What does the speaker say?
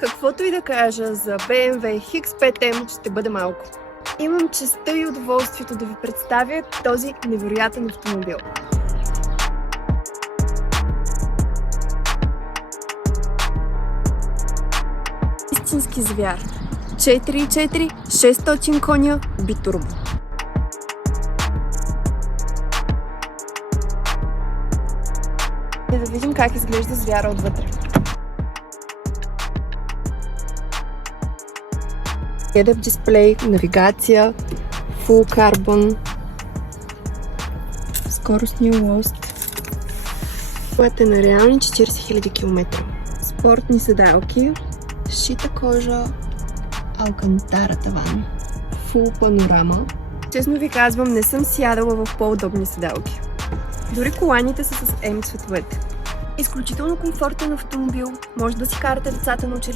Каквото и да кажа за BMW X5M ще бъде малко. Имам честта и удоволствието да ви представя този невероятен автомобил. Истински звяр. 4.4, 600 коня, битурбо. И да видим как изглежда звяра отвътре. Head-up дисплей, навигация, Full Carbon, скоростния лост. Път е на реални 40 000 км. Спортни седалки, шита кожа, алкантара таван, Full панорама. Честно ви казвам, не съм сядала в по-удобни седалки. Дори коланите са с M цветовете. Изключително комфортен автомобил, може да си карате децата на училище.